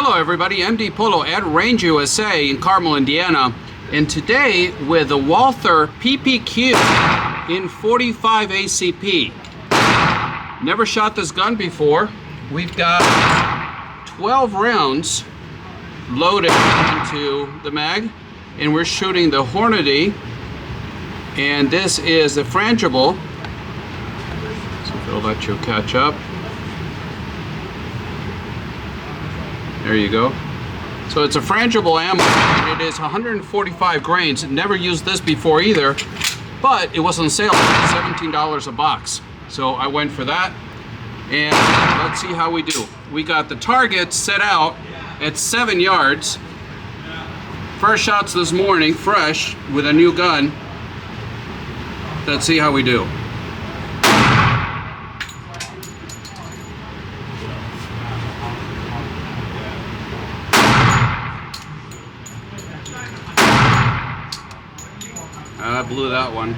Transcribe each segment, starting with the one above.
Hello everybody, MDpolo at Range USA in Carmel, Indiana, and today with the Walther PPQ in 45 ACP. Never shot this gun before. We've got 12 rounds loaded into the mag, and we're shooting the Hornady, and this is the frangible. So if it'll let you catch up. There you go. So it's a frangible ammo, and it is 145 grains. Never used this before either, but it was on sale at $17 a box. So I went for that, and let's see how we do. We got the target set out at 7 yards. First shots this morning, fresh, with a new gun. Let's see how we do. I blew that one.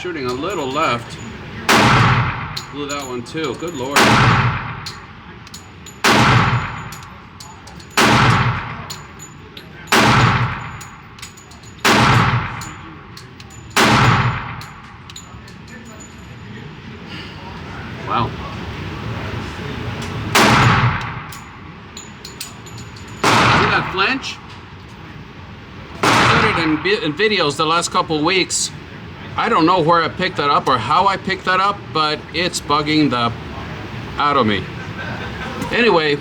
Shooting a little left. Blew that one too. Good Lord. Wow. See that flinch? In videos the last couple weeks. I don't know where I picked that up or how I picked that up, but it's bugging the out of me. Anyway,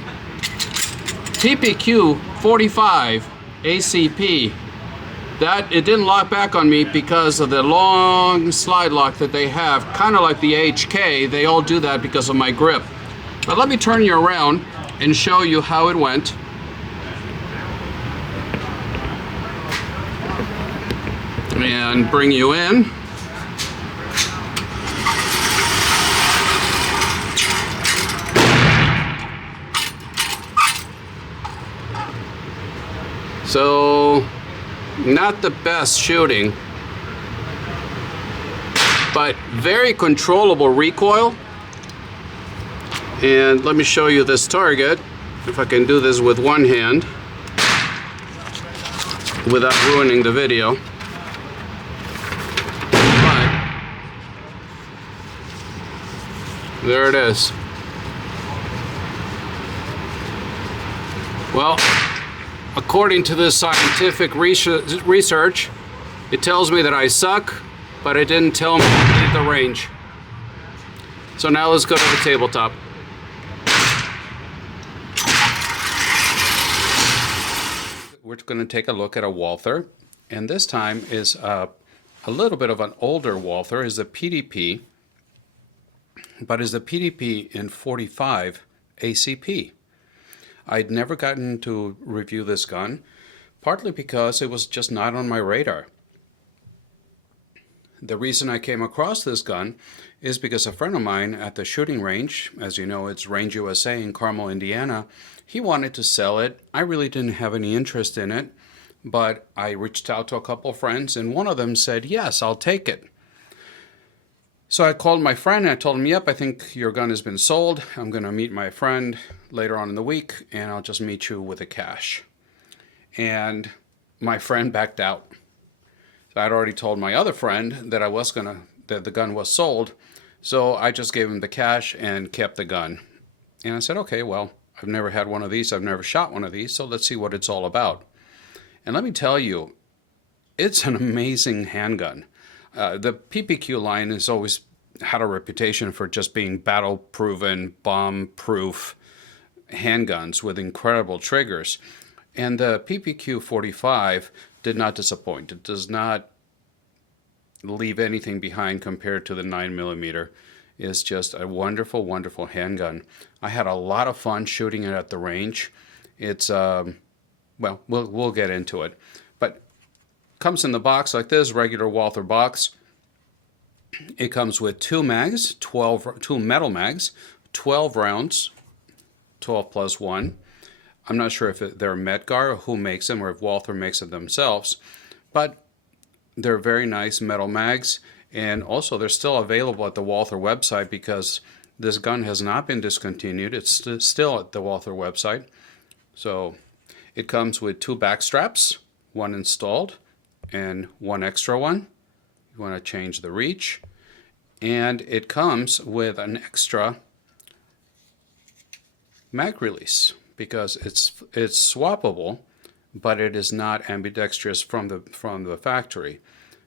PPQ 45 ACP, that it didn't lock back on me because of the long slide lock that they have, kind of like the HK. They all do that because of my grip. But let me turn you around and show you how it went. And bring you in. So, not the best shooting, but very controllable recoil. And let me show you this target, if I can do this with one hand without ruining the video. There it is. Well, according to this scientific research, it tells me that I suck, but it didn't tell me to leave the range. So now let's go to the tabletop. We're going to take a look at a Walther, and this time is a little bit of an older Walther, is a PDP. But is the PDP in 45 ACP. I'd never gotten to review this gun, partly because it was just not on my radar. The reason I came across this gun is because a friend of mine at the shooting range, as you know, it's Range USA in Carmel, Indiana, he wanted to sell it. I really didn't have any interest in it, but I reached out to a couple of friends, and one of them said, yes, I'll take it. So I called my friend and I told him, yep, I think your gun has been sold. I'm going to meet my friend later on in the week, and I'll just meet you with the cash. And my friend backed out. So I'd already told my other friend that that the gun was sold. So I just gave him the cash and kept the gun. And I said, okay, well, I've never had one of these. I've never shot one of these. So let's see what it's all about. And let me tell you, it's an amazing handgun. The PPQ line has always had a reputation for just being battle-proven, bomb-proof handguns with incredible triggers. And the PPQ 45 did not disappoint. It does not leave anything behind compared to the 9mm. It's just a wonderful, wonderful handgun. I had a lot of fun shooting it at the range. It's, well, we'll get into it. But comes in the box like this, regular Walther box. It comes with two mags, two metal mags, 12 rounds, 12 plus 1. I'm not sure if they're Medgar or who makes them, or if Walther makes them themselves, but they're very nice metal mags, and also they're still available at the Walther website because This gun has not been discontinued. It's still at the Walther website. So it comes with 2 back straps, one installed and one extra one. You want to change the reach. And it comes with an extra mag release because it's swappable, but it is not ambidextrous from the factory.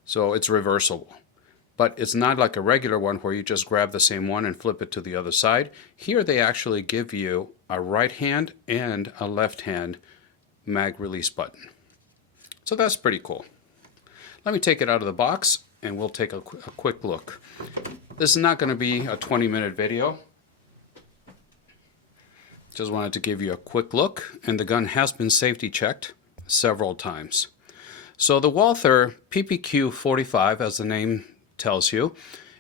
So it's reversible. But it's not like a regular one where you just grab the same one and flip it to the other side. Here they actually give you a right hand and a left hand mag release button. So that's pretty cool. Let me take it out of the box and we'll take a quick look. This is not going to be a 20-minute video. Just wanted to give you a quick look, and the gun has been safety checked several times. So the Walther PPQ 45, as the name tells you,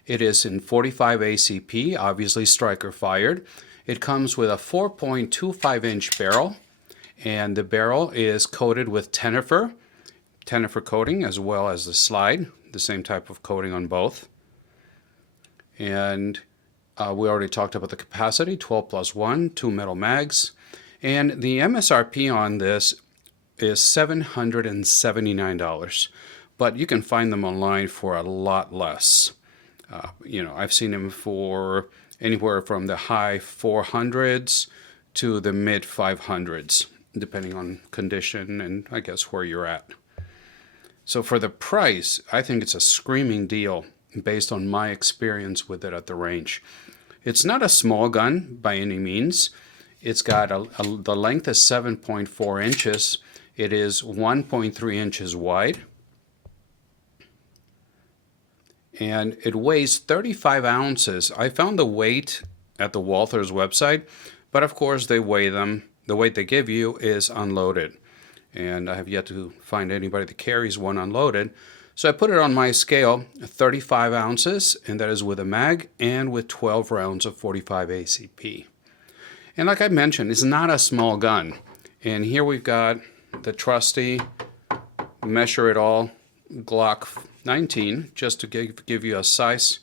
it is in 45 ACP, obviously striker fired. It comes with a 4.25-inch barrel, and the barrel is coated with Tenefer coating, as well as the slide, the same type of coating on both. And we already talked about the capacity, 12 plus 1, 2 metal mags. And the MSRP on this is $779. But you can find them online for a lot less. I've seen them for anywhere from the high 400s to the mid 500s, depending on condition and I guess where you're at. So for the price, I think it's a screaming deal based on my experience with it at the range. It's not a small gun by any means. It's got the length is 7.4 inches. It is 1.3 inches wide. And it weighs 35 ounces. I found the weight at the Walther's website, but of course they weigh them. The weight they give you is unloaded. And I have yet to find anybody that carries one unloaded. So I put it on my scale, 35 ounces, and that is with a mag and with 12 rounds of 45 ACP. And like I mentioned, it's not a small gun. And here we've got the trusty Measure It All Glock 19, just to give you a size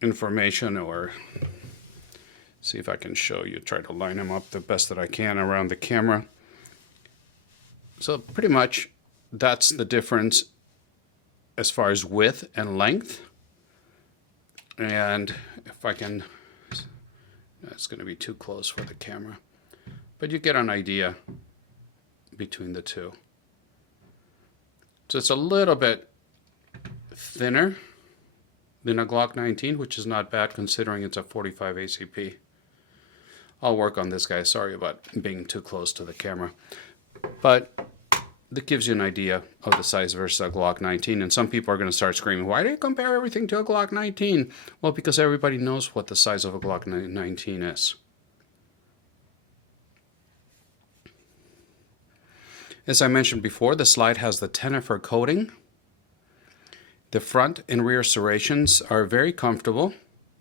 information, or see if I can show you, try to line them up the best that I can around the camera. So pretty much that's the difference as far as width and length. And if I can, it's going to be too close for the camera, but you get an idea between the two. So it's a little bit thinner than a Glock 19, which is not bad considering it's a 45 ACP. I'll work on this guy. Sorry about being too close to the camera. But that gives you an idea of the size versus a Glock 19. And some people are going to start screaming, why do you compare everything to a Glock 19? Well, because everybody knows what the size of a Glock 19 is. As I mentioned before, the slide has the Tenefer coating. The front and rear serrations are very comfortable,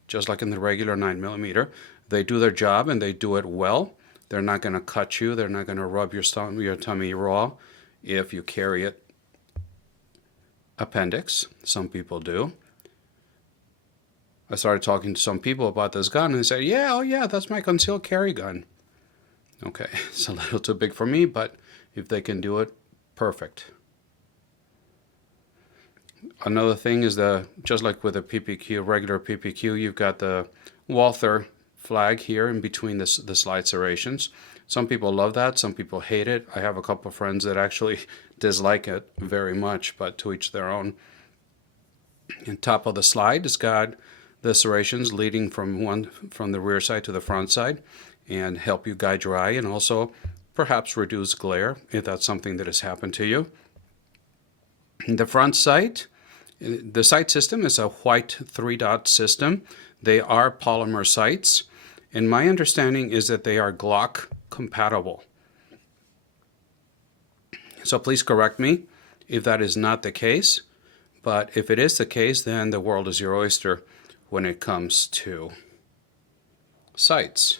just like in the regular 9mm. They do their job and they do it well. They're not going to cut you. They're not going to rub your tummy raw if you carry it appendix. Some people do. I started talking to some people about this gun and they said, yeah, oh yeah, that's my concealed carry gun. Okay, it's a little too big for me, but if they can do it, perfect. Another thing is just like with a PPQ, regular PPQ, you've got the Walther flag here in between the slide serrations. Some people love that, some people hate it. I have a couple of friends that actually dislike it very much, but to each their own. On top of the slide, it's got the serrations leading from the rear side to the front side and help you guide your eye and also perhaps reduce glare if that's something that has happened to you. The front sight, the sight system is a white 3-dot system. They are polymer sights, and my understanding is that they are Glock compatible. So please correct me if that is not the case, but if it is the case, then the world is your oyster when it comes to sights.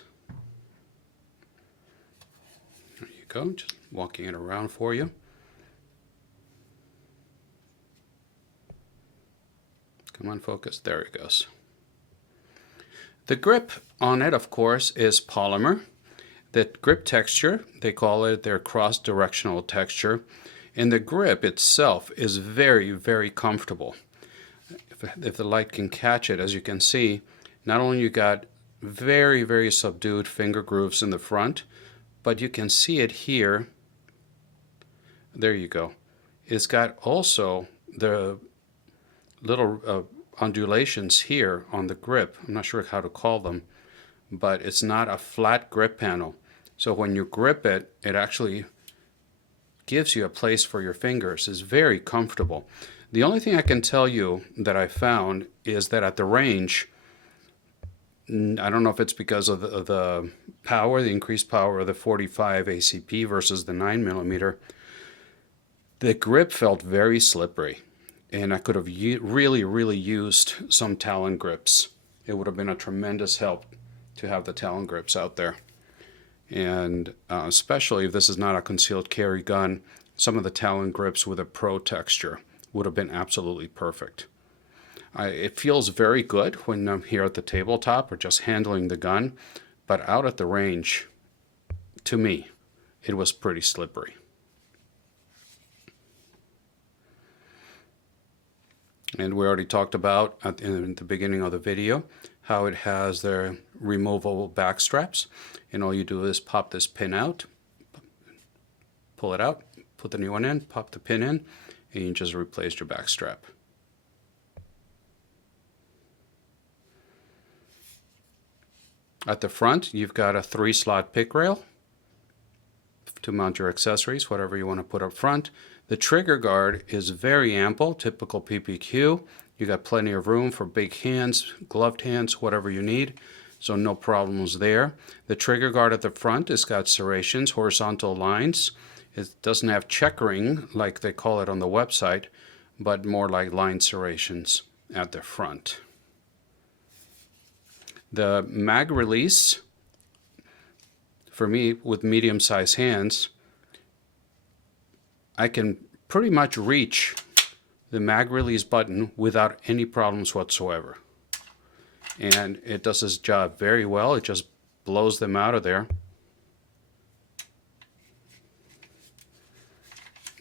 There you go, just walking it around for you. Come on, focus. There it goes. The grip on it, of course, is polymer. The grip texture, they call it their cross-directional texture. And the grip itself is very, very comfortable. If the light can catch it, as you can see, not only you got very, very subdued finger grooves in the front, but you can see it here. There you go. It's got also the little undulations here on the grip. I'm not sure how to call them, but it's not a flat grip panel. So when you grip it, it actually gives you a place for your fingers. It's very comfortable. The only thing I can tell you that I found is that at the range, I don't know if it's because of the power, the increased power of the 45 ACP versus the 9mm, the grip felt very slippery. And I could have really, really used some Talon grips. It would have been a tremendous help to have the Talon grips out there. And especially if this is not a concealed carry gun, some of the Talon grips with a pro texture would have been absolutely perfect. It feels very good when I'm here at the tabletop or just handling the gun, but out at the range, to me, it was pretty slippery. And we already talked about in the beginning of the video how it has their removable back straps. And all you do is pop this pin out, pull it out, put the new one in, pop the pin in, and you just replace your back strap. At the front, you've got a 3-slot pick rail to mount your accessories, whatever you want to put up front. The trigger guard is very ample, typical PPQ. You got plenty of room for big hands, gloved hands, whatever you need. So no problems there. The trigger guard at the front has got serrations, horizontal lines. It doesn't have checkering like they call it on the website, but more like line serrations at the front. The mag release, for me with medium-sized hands, I can pretty much reach the mag release button without any problems whatsoever. And it does its job very well. It just blows them out of there.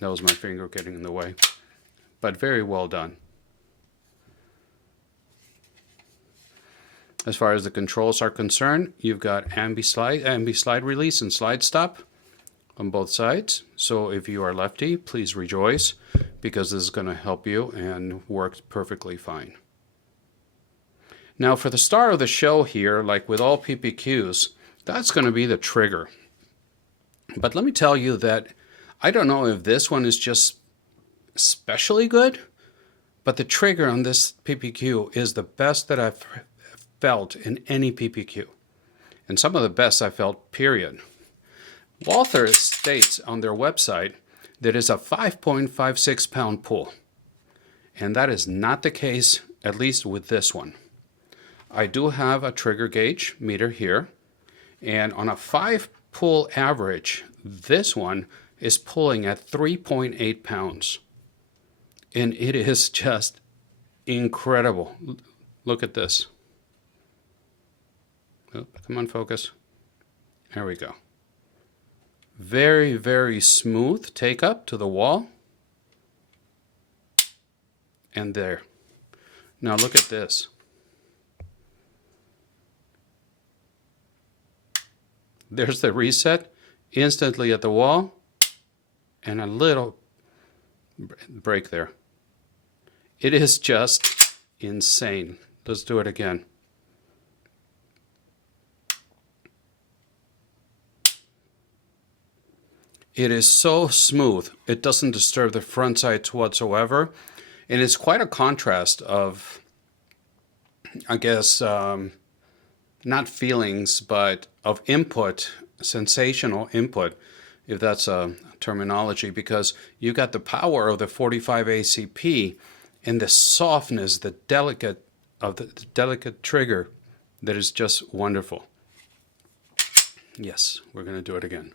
That was my finger getting in the way, but very well done. As far as the controls are concerned, you've got ambi-slide release and slide stop on both sides. So if you are lefty, please rejoice, because this is going to help you and works perfectly fine. Now for the star of the show here, like with all PPQs, that's going to be the trigger. But let me tell you that I don't know if this one is just especially good, but the trigger on this PPQ is the best that I've felt in any PPQ. And some of the best I felt, period. Walther states on their website that it's a 5.56 pound pull. And that is not the case, at least with this one. I do have a trigger gauge meter here. And on a 5 pull average, this one is pulling at 3.8 pounds. And it is just incredible. Look at this. Oh, come on, focus. There we go. Very, very smooth take up to the wall. And there. Now look at this. There's the reset, instantly at the wall, and a little break there. It is just insane. Let's do it again. It is so smooth. It doesn't disturb the front sights whatsoever. And it's quite a contrast of, I guess, not feelings, but of input, sensational input, if that's a terminology, because you got the power of the 45 ACP and the softness, the delicate trigger that is just wonderful. Yes, we're going to do it again.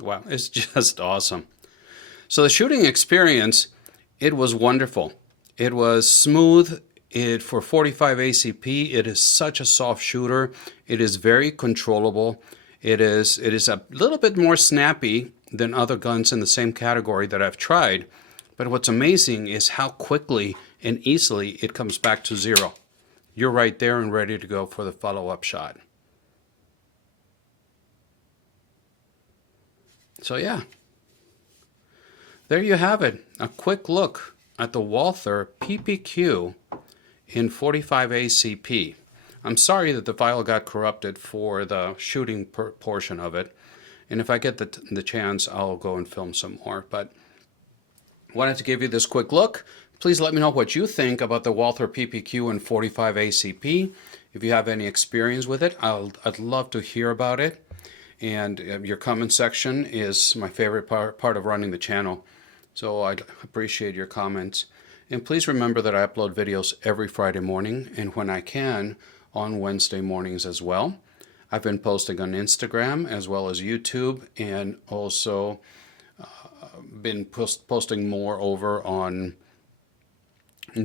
Wow, it's just awesome. So the shooting experience, it was wonderful. It was smooth. It for 45 ACP, it is such a soft shooter. It is very controllable. It is a little bit more snappy than other guns in the same category that I've tried. But what's amazing is how quickly and easily it comes back to zero. You're right there and ready to go for the follow-up shot. So yeah, there you have it. A quick look at the Walther PPQ in 45 ACP. I'm sorry that the file got corrupted for the shooting portion of it. And if I get the chance, I'll go and film some more. But wanted to give you this quick look. Please let me know what you think about the Walther PPQ and 45 ACP. If you have any experience with it, I'd love to hear about it. And your comment section is my favorite part of running the channel. So I'd appreciate your comments. And please remember that I upload videos every Friday morning and when I can on Wednesday mornings as well. I've been posting on Instagram as well as YouTube, and also been posting more over on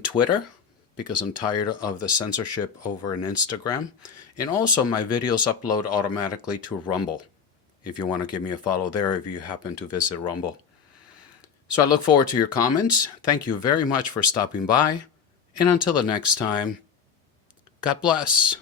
Twitter because I'm tired of the censorship over on Instagram. And also my videos upload automatically to Rumble if you want to give me a follow there if you happen to visit Rumble. So I look forward to your comments. Thank you very much for stopping by. And until the next time, God bless.